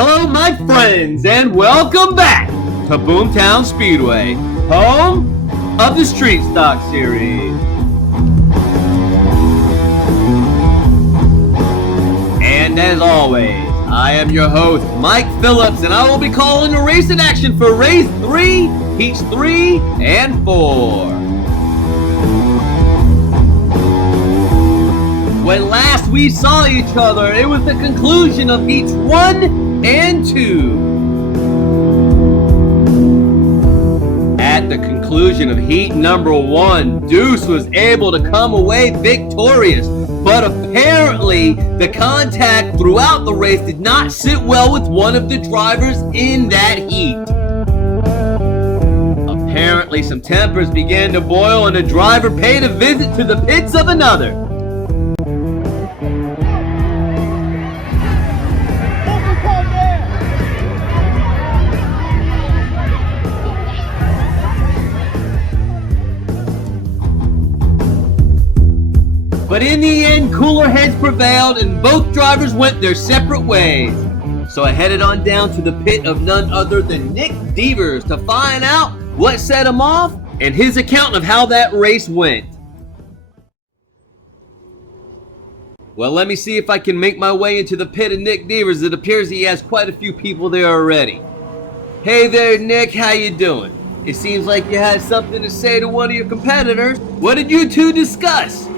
Hello, my friends, and welcome back to Boomtown Speedway, home of the Street Stock Series. And as always, I am your host, Mike Phillips, and I will be calling the race in action for Race 3, Heats 3, and 4. When last we saw each other, it was the conclusion of Heats 1 and 2. At the conclusion of Heat number 1, Deuce was able to come away victorious, but apparently the contact throughout the race did not sit well with one of the drivers in that heat. Apparently some tempers began to boil and the driver paid a visit to the pits of another. But in the end, cooler heads prevailed and both drivers went their separate ways. So I headed on down to the pit of none other than Nick Devers to find out what set him off and his account of how that race went. Well, let me see if I can make my way into the pit of Nick Devers. It appears he has quite a few people there already. Hey there, Nick, how you doing? It seems like you had something to say to one of your competitors. What did you two discuss?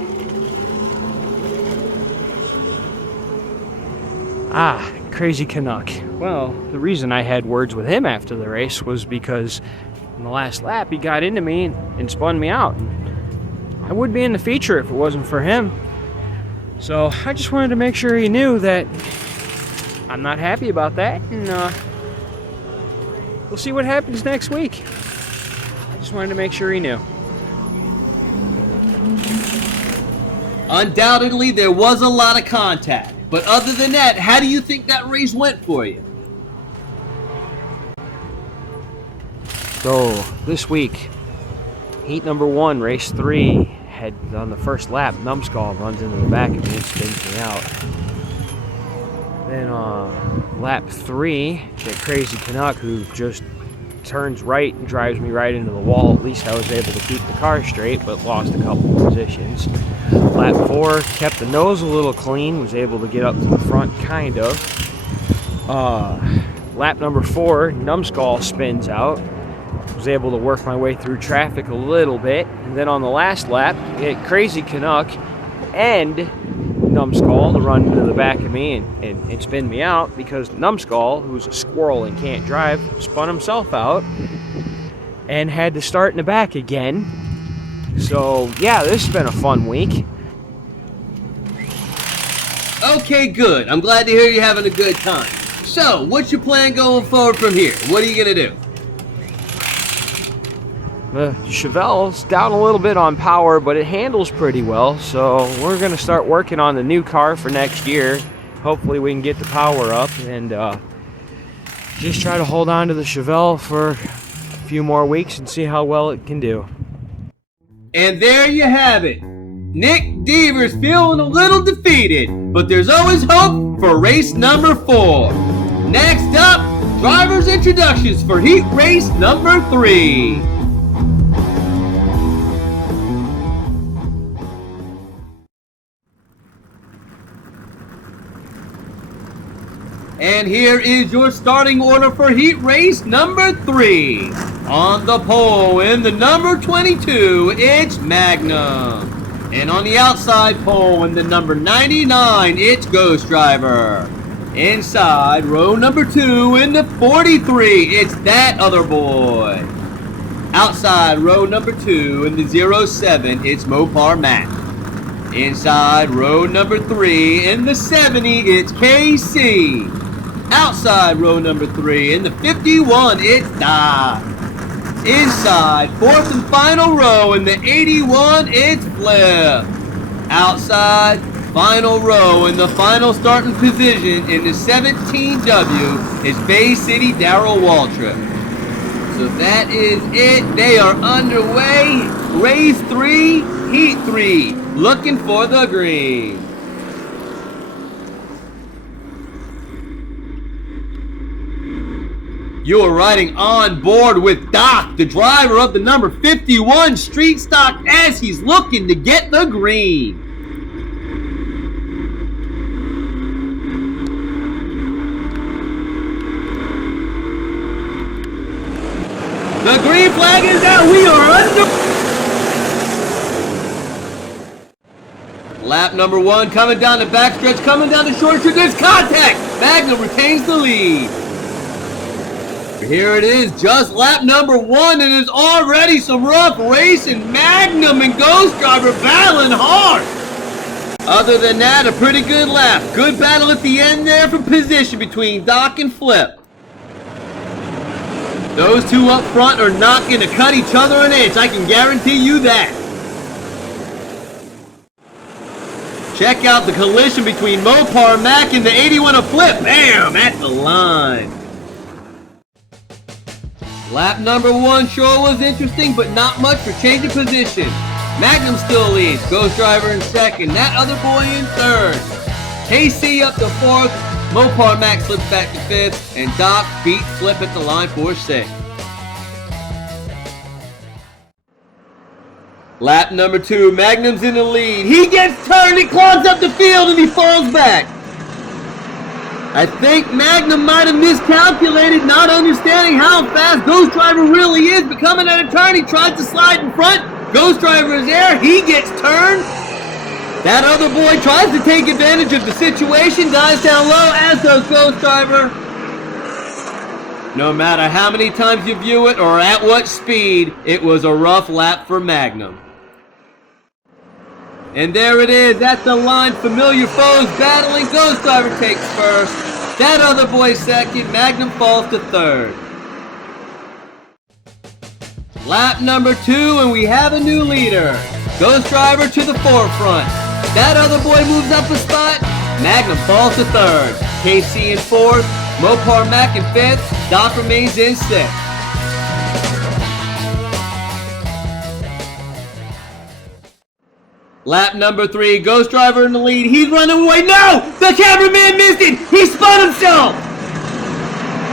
Crazy Canuck. Well, the reason I had words with him after the race was because in the last lap he got into me and spun me out. I would be in the feature if it wasn't for him. So I just wanted to make sure he knew that I'm not happy about that, and we'll see what happens next week. I just wanted to make sure he knew. Undoubtedly, there was a lot of contact. But other than that, how do you think that race went for you? So, this week, heat number 1, race 3, had on the first lap, Numbskull runs into the back of me and spins me out. Then lap 3, that Crazy Canuck who just turns right and drives me right into the wall. At least I was able to keep the car straight, but lost a couple positions. Lap 4, kept the nose a little clean, was able to get up to the front, kind of. Lap number 4, Numbskull spins out. Was able to work my way through traffic a little bit. And then on the last lap, it Crazy Canuck and Numbskull to run into the back of me and spin me out because Numbskull, who's a squirrel and can't drive, spun himself out and had to start in the back again. So, yeah, this has been a fun week. Okay, good. I'm glad to hear you're having a good time. So, what's your plan going forward from here? What are you going to do? The Chevelle's down a little bit on power, but it handles pretty well. So, we're going to start working on the new car for next year. Hopefully, we can get the power up and just try to hold on to the Chevelle for a few more weeks and see how well it can do. And there you have it. Nick Devers feeling a little defeated, but there's always hope for race number 4. Next up, drivers' introductions for heat race number 3. And here is your starting order for heat race number 3. On the pole in the number 22, it's Magnum. And on the outside pole in the number 99, it's Ghost Driver. Inside row number 2 in the 43, it's That Other Boy. Outside row number 2 in the 07, it's Mopar Matt. Inside row number 3 in the 70, it's KC. Outside row number 3 in the 51, it's Doc. Inside, 4th and final row in the 81, it's Flip. Outside, final row in the final starting position in the 17W is Bay City Darrell Waltrip. So that is it. They are underway. Race 3, Heat 3. Looking for the green. You are riding on board with Doc, the driver of the number 51 Street Stock, as he's looking to get the green. The green flag is out. We are under. Lap number 1 coming down the backstretch, coming down the short stretch. There's contact. Magnum retains the lead. Here it is, just lap number 1, and there's already some rough racing. Magnum and Ghost Driver battling hard. Other than that, a pretty good lap. Good battle at the end there for position between Doc and Flip. Those two up front are not going to cut each other an inch. I can guarantee you that. Check out the collision between Mopar Mac and the 81 of Flip. Bam! At the line. Lap number 1 sure was interesting, but not much for changing position. Magnum still leads. Ghost Driver in second. That other boy in third. KC up to 4th. Mopar Mac slips back to 5th, and Doc beats Flip at the line for 6th. Lap number 2, Magnum's in the lead. He gets turned, he clogs up the field, and he falls back. I think Magnum might have miscalculated, not understanding how fast Ghost Driver really is, but coming at a turn, he tries to slide in front. Ghost Driver is there, he gets turned. That other boy tries to take advantage of the situation, dives down low, as does Ghost Driver. No matter how many times you view it or at what speed, it was a rough lap for Magnum. And there it is, at the line, familiar foes battling. Ghost Driver takes first. That other boy second. Magnum falls to third. Lap number 2, and we have a new leader. Ghost Driver to the forefront. That other boy moves up a spot. Magnum falls to third. KC in 4th. Mopar Mac in 5th. Doc remains in 6th. Lap number 3. Ghost Driver in the lead. He's running away. No! The cameraman missed it! He spun himself!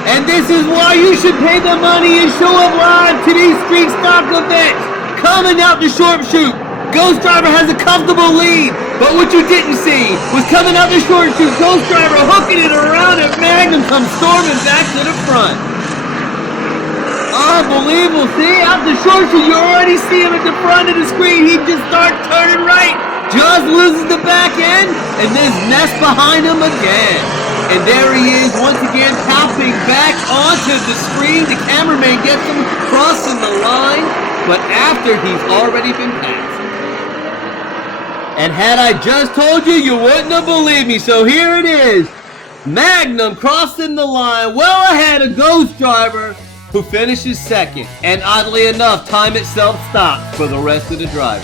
And this is why you should pay the money and show up live to these street stock events. Coming out the short chute. Ghost Driver has a comfortable lead, but what you didn't see was coming out the short chute, Ghost Driver hooking it around, and Magnum comes storming back to the front. Unbelievable. See, out the short chute, you already see him at the front of the screen. He just starts turning right, just loses the back end, and then nests behind him again. And there he is once again popping back onto the screen. The cameraman gets him crossing the line, but after he's already been passed. And had I just told you, you wouldn't have believed me. So here it is. Magnum crossing the line well ahead of Ghost Driver, who finishes second. And oddly enough, time itself stopped for the rest of the drivers.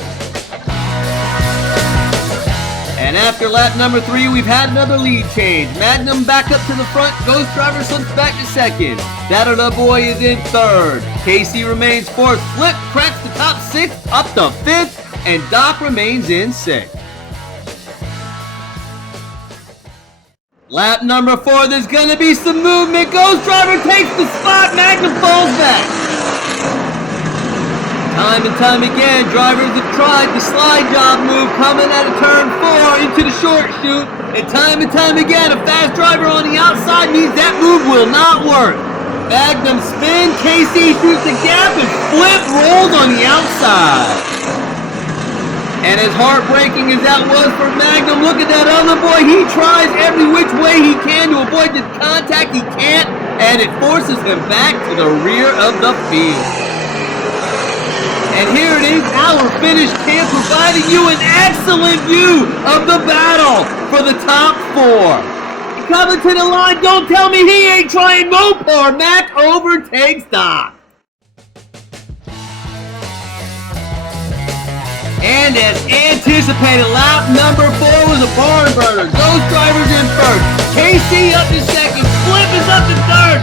And after lap number 3, we've had another lead change. Magnum back up to the front. Ghost Driver slips back to second. That other boy is in third. KC remains 4th. Flip cracks the top 6 up to 5th. And Doc remains in 6th. Lap number 4, there's gonna be some movement. Ghost Driver takes the spot. Magnum falls back. Time and time again, drivers have tried the slide job move coming out of turn 4 into the short chute. And time again, a fast driver on the outside means that move will not work. Magnum spin, KC shoots the gap, and Flip rolls on the outside. And as heartbreaking as that was for Magnum, look at that other boy. He tries every which way he can to avoid the contact. He can't, and it forces him back to the rear of the field. And here it is, our finish cam, providing you an excellent view of the battle for the top 4. Coming to the line, don't tell me he ain't trying. Mopar Mac overtakes Doc. And as anticipated, lap number 4 was a barn burner. Ghost Driver's in 1st. KC up to 2nd. Flip is up to 3rd.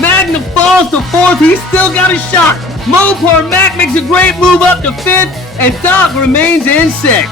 Magnum falls to 4th. He's still got a shot. Mopar Mac makes a great move up to 5th. And Doc remains in 6th.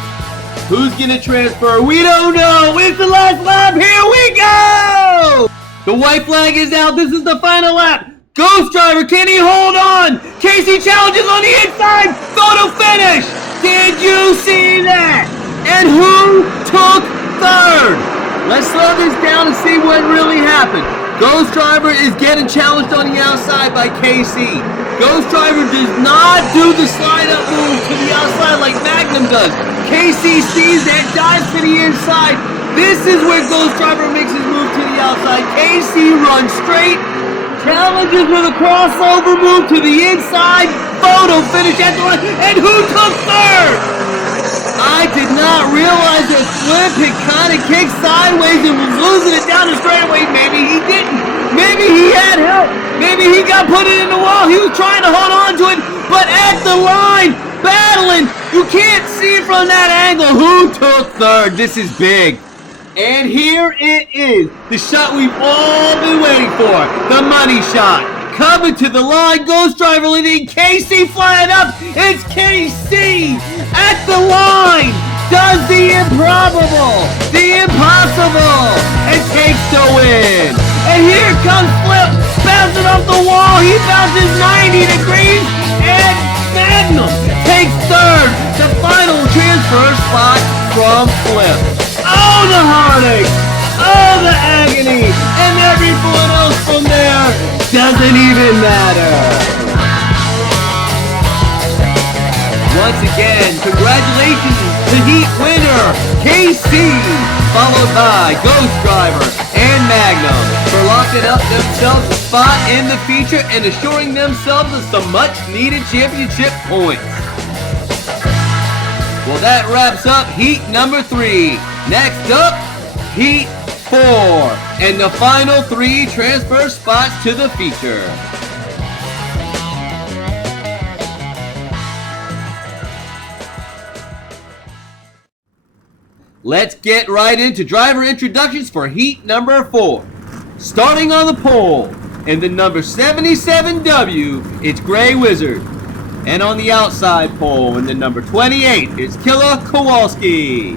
Who's going to transfer? We don't know. It's the last lap. Here we go! The white flag is out. This is the final lap. Ghost Driver, can he hold on? Casey challenges on the inside. Photo finish. Did you see that? And who took third? Let's slow this down and see what really happened. Ghost Driver is getting challenged on the outside by KC. Ghost Driver does not do the slide up move to the outside like Magnum does. KC sees that, dives to the inside. This is where Ghost Driver makes his move to the outside. KC runs straight, challenges with a crossover move to the inside. Photo finish at the line. And who took third? I did not realize that Flip had kind of kicked sideways and was losing it down the straightaway. Maybe he didn't. Maybe he had help. Maybe he got put it in the wall. He was trying to hold on to it, but at the line, battling. You can't see from that angle who took third. This is big. And here it is. The shot we've all been waiting for. The money shot. Coming to the line, Ghost Driver leading, KC flying up. It's KC at the line. Does the improbable, the impossible, and takes the win. And here comes Flip, bouncing off the wall. He bounces 90 degrees, and Magnum takes third. The final transfer spot from Flip. Oh, the heartache. Oh, the agony. And everyone else from there doesn't even matter. Once again, congratulations to Heat winner, KC, followed by Ghost Driver and Magnum for locking up themselves a spot in the feature and assuring themselves of some much-needed championship points. Well, that wraps up Heat number 3. Next up, Heat 4, and the final 3 transfer spots to the feature. Let's get right into driver introductions for Heat number 4. Starting on the pole, in the number 77W, it's Gray Wizard. And on the outside pole, in the number 28, it's Killer Kowalski.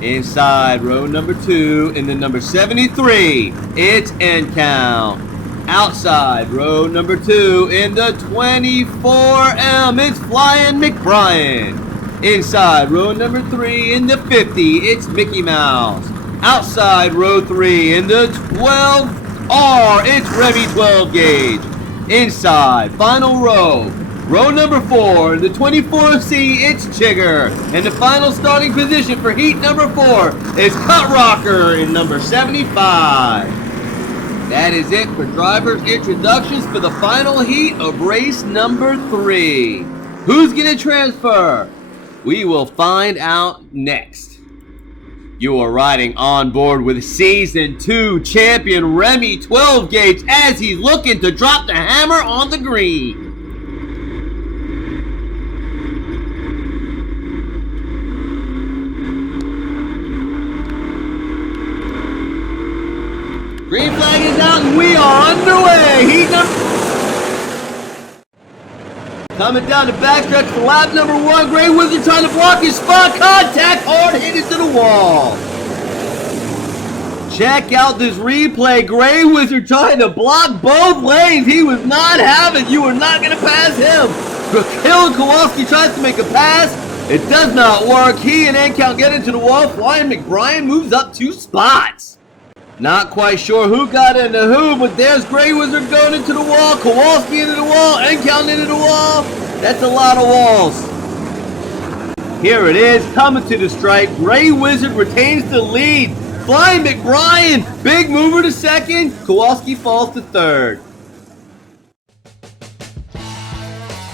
Inside row number 2, in the number 73, it's N-Count. Outside row number 2, in the 24M, it's Flying McBrien. Inside row number 3, in the 50, it's Mickey Mouse. Outside row 3, in the 12R, it's Remy 12 gauge. Inside, final row, row number 4, in the 24C, it's Chigger. And the final starting position for Heat number 4 is Cut Rocker in number 75. That is it for drivers' introductions for the final heat of race number 3. Who's going to transfer? We will find out next. You are riding on board with Season 2 champion Remy 12 gauge as he's looking to drop the hammer on the green. Green flag is out and we are underway. Heat number... Coming down the backstretch for lap number 1. Gray Wizard trying to block his spot. Contact, hard hit into the wall. Check out this replay. Gray Wizard trying to block both lanes. He was not having. You were not going to pass him. Killer Kowalski tries to make a pass. It does not work. He and N-Count get into the wall. Flying McBrien moves up 2 spots. Not quite sure who got into who, but there's Gray Wizard going into the wall, Kowalski into the wall, N-Count into the wall. That's a lot of walls. Here it is, coming to the stripe. Gray Wizard retains the lead. Flying McBrien, big mover to second. Kowalski falls to third.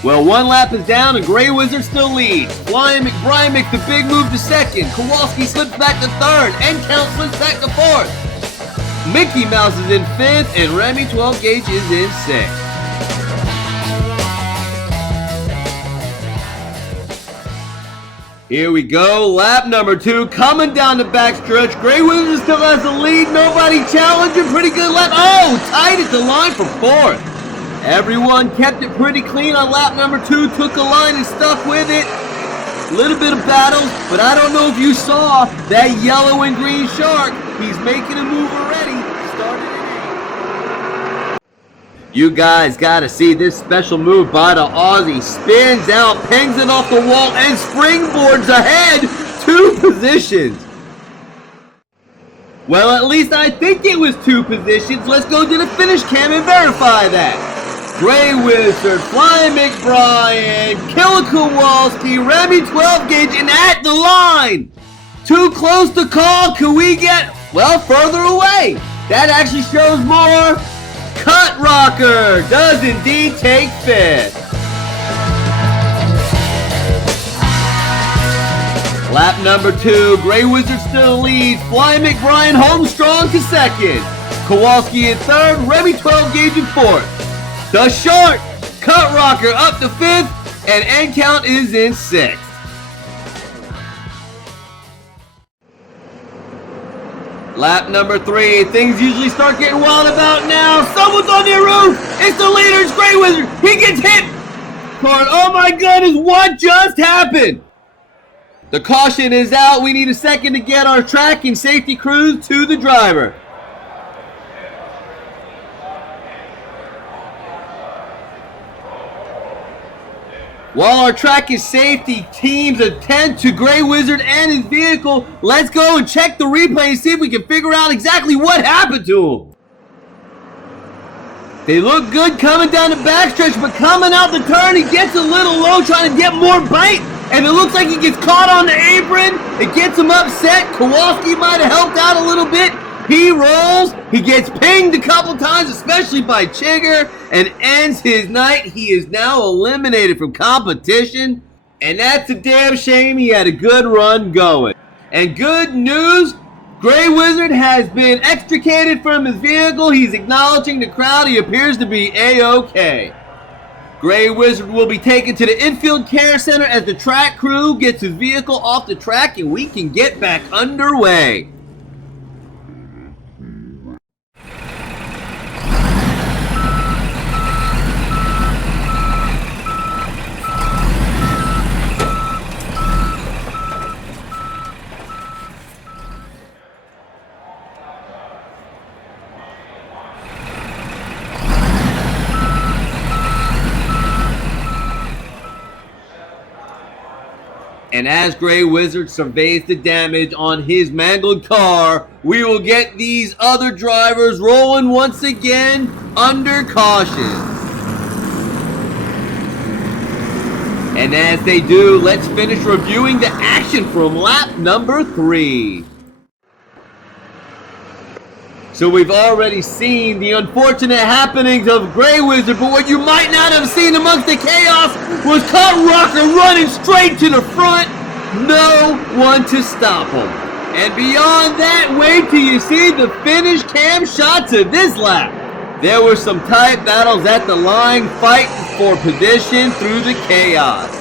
Well, 1 lap is down and Gray Wizard still leads. Flying McBrien makes the big move to second. Kowalski slips back to third. N-Count slips back to fourth. Mickey Mouse is in 5th, and Remy 12 gauge is in 6th. Here we go, lap number 2, coming down the backstretch. Gray Wizard still has the lead, nobody challenging, pretty good lap. Oh, tight at the line for 4th. Everyone kept it pretty clean on lap number 2, took the line and stuck with it. Little bit of battles, but I don't know if you saw that yellow and green shark. He's making a move already. Started at 8. You guys gotta see this special move by the Aussie. Spins out, pings it off the wall, and springboards ahead 2 positions. Well, at least I think it was 2 positions. Let's go to the finish cam and verify that. Grey Wizard, Flying McBrien, Killer Kowalski, Remy 12 gauge, and at the line. Too close to call. Can we get, well, further away? That actually shows more. Cut Rocker does indeed take 5th. Lap number 2, Grey Wizard still leads. Flying McBrien holds strong to 2nd. Kowalski in 3rd, Remy 12 gauge in 4th. The short Cut Rocker up to 5th, and end count is in 6th. Lap number 3, things usually start getting wild about now. Someone's on their roof. It's the leader, it's Grey Wizard. He gets hit. Oh my goodness, what just happened? The caution is out. We need a second to get our track and safety crews to the driver. While our track and safety teams attend to Grey Wizard and his vehicle, let's go and check the replay and see if we can figure out exactly what happened to him. They look good coming down the backstretch, but coming out the turn, he gets a little low trying to get more bite, and it looks like he gets caught on the apron. It gets him upset. Kowalski might have helped out a little bit. He rolls, he gets pinged a couple times, especially by Chigger, and ends his night. He is now eliminated from competition, and that's a damn shame. He had a good run going. And good news, Grey Wizard has been extricated from his vehicle. He's acknowledging the crowd. He appears to be A-OK. Grey Wizard will be taken to the infield care center as the track crew gets his vehicle off the track and we can get back underway. And as Grey Wizard surveys the damage on his mangled car, we will get these other drivers rolling once again under caution. And as they do, let's finish reviewing the action from lap number 3. So we've already seen the unfortunate happenings of Grey Wizard, but what you might not have seen amongst the chaos was Cut Rocker running straight to the front. No one to stop him. And beyond that, wait till you see the finish cam shots of this lap. There were some tight battles at the line, fighting for position through the chaos.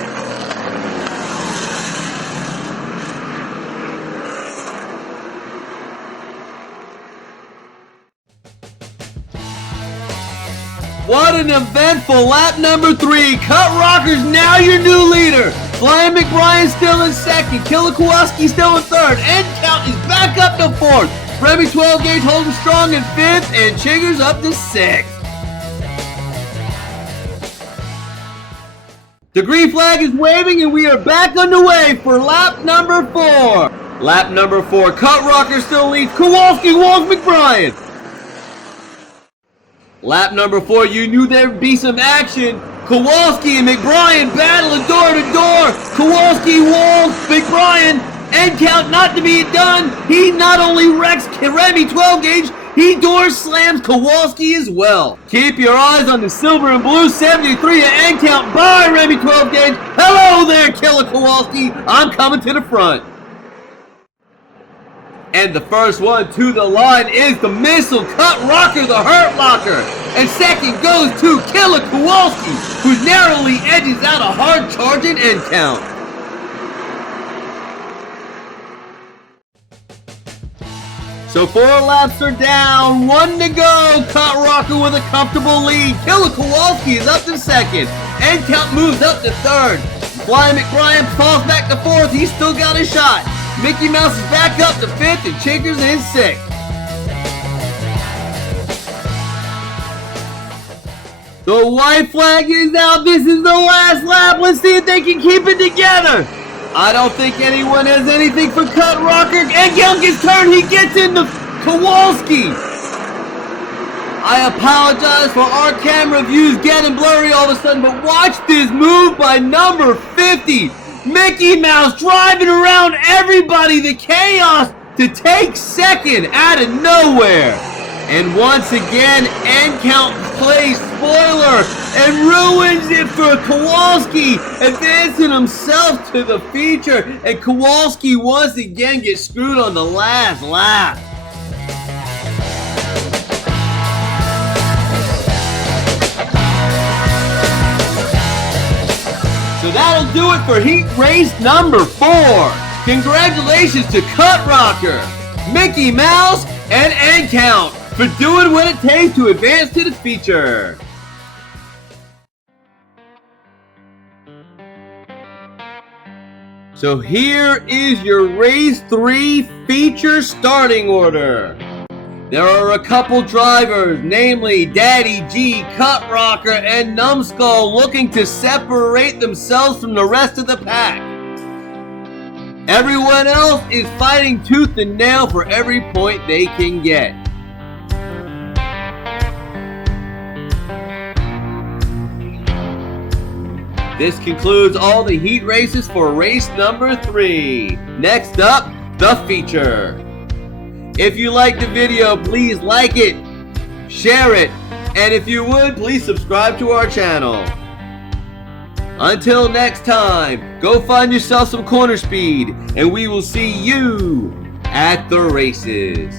What an eventful lap number 3. Cut Rocker's now your new leader. Flying McBrien still in 2nd. Killer Kowalski still in 3rd. End count is back up to 4th. Remy 12 gauge holding strong in 5th. And Chigger's up to 6th. The green flag is waving and we are back underway for lap number 4. Lap number 4. Cut Rocker still leads. Kowalski walls McBrien. Lap number 4, you knew there would be some action. Kowalski and McBrien battling door to door. Kowalski walls McBrien. End count not to be done. He not only wrecks Remy 12 gauge, he door slams Kowalski as well. Keep your eyes on the silver and blue 73 at end count by Remy 12 gauge. Hello there, Killer Kowalski. I'm coming to the front. And the first one to the line is the Missile Cut Rocker, the Hurt Locker. And second goes to Killer Kowalski, who narrowly edges out a hard charging end count. So 4 laps are down, 1 to go. Cut Rocker with a comfortable lead. Killer Kowalski is up to 2nd. End count moves up to 3rd. Flying McBrien falls back to 4th. He's still got a shot. Mickey Mouse is back up to 5th and Chigger's in 6th. The white flag is out. This is the last lap. Let's see if they can keep it together. I don't think anyone has anything for Cut Rocker. And Youngest turn, he gets into Kowalski. I apologize for our camera views getting blurry all of a sudden, but watch this move by number 50. Mickey Mouse driving around everybody, the chaos to take second out of nowhere. And once again, end count plays spoiler and ruins it for Kowalski, advancing himself to the feature. And Kowalski once again gets screwed on the last lap. So that'll do it for heat race number 4. Congratulations to Cut Rocker, Mickey Mouse, and End Count for doing what it takes to advance to the feature. So here is your race 3 feature starting order. There are a couple drivers, namely Daddy G, Cut Rocker, and Numbskull, looking to separate themselves from the rest of the pack. Everyone else is fighting tooth and nail for every point they can get. This concludes all the heat races for race number 3. Next up, the feature. If you liked the video, please like it, share it, and if you would, please subscribe to our channel. Until next time, go find yourself some corner speed, and we will see you at the races.